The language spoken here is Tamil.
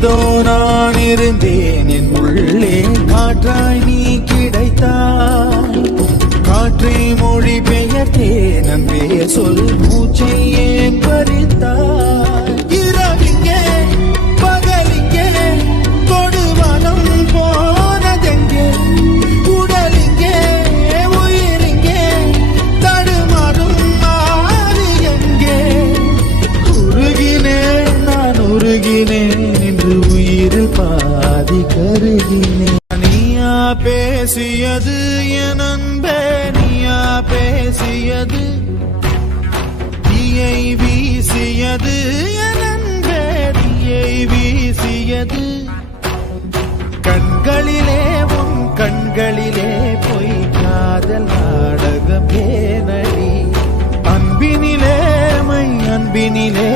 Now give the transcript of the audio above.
ஏதோ நான் இருந்தேன் என் உள்ளே காற்றாய் நீ கிடைத்தாய். காற்றை மொழி பெயர்த்தேன் அன்பே சொல் மூச்சை ஏன் பறித்தாய். இரவிங்கே பகலிங்கே கொடுவனம் போனதெங்கே உடலிங்கே உயிரிங்கே தடுமாறும் மாறி எங்கே. உருகினேன் நான் உருகினேன் என்று உயிரில் பாதி கருகினேன். நீயா பேசியது என் அன்பே நீயா பேசியது தீயை வீசியது என் அன்பே தீயை வீசியது. கண்களிலே உன் கண்களிலே பொய் காதல் நாடகம் ஏனடி. அன்பினிலே மை அன்பினிலே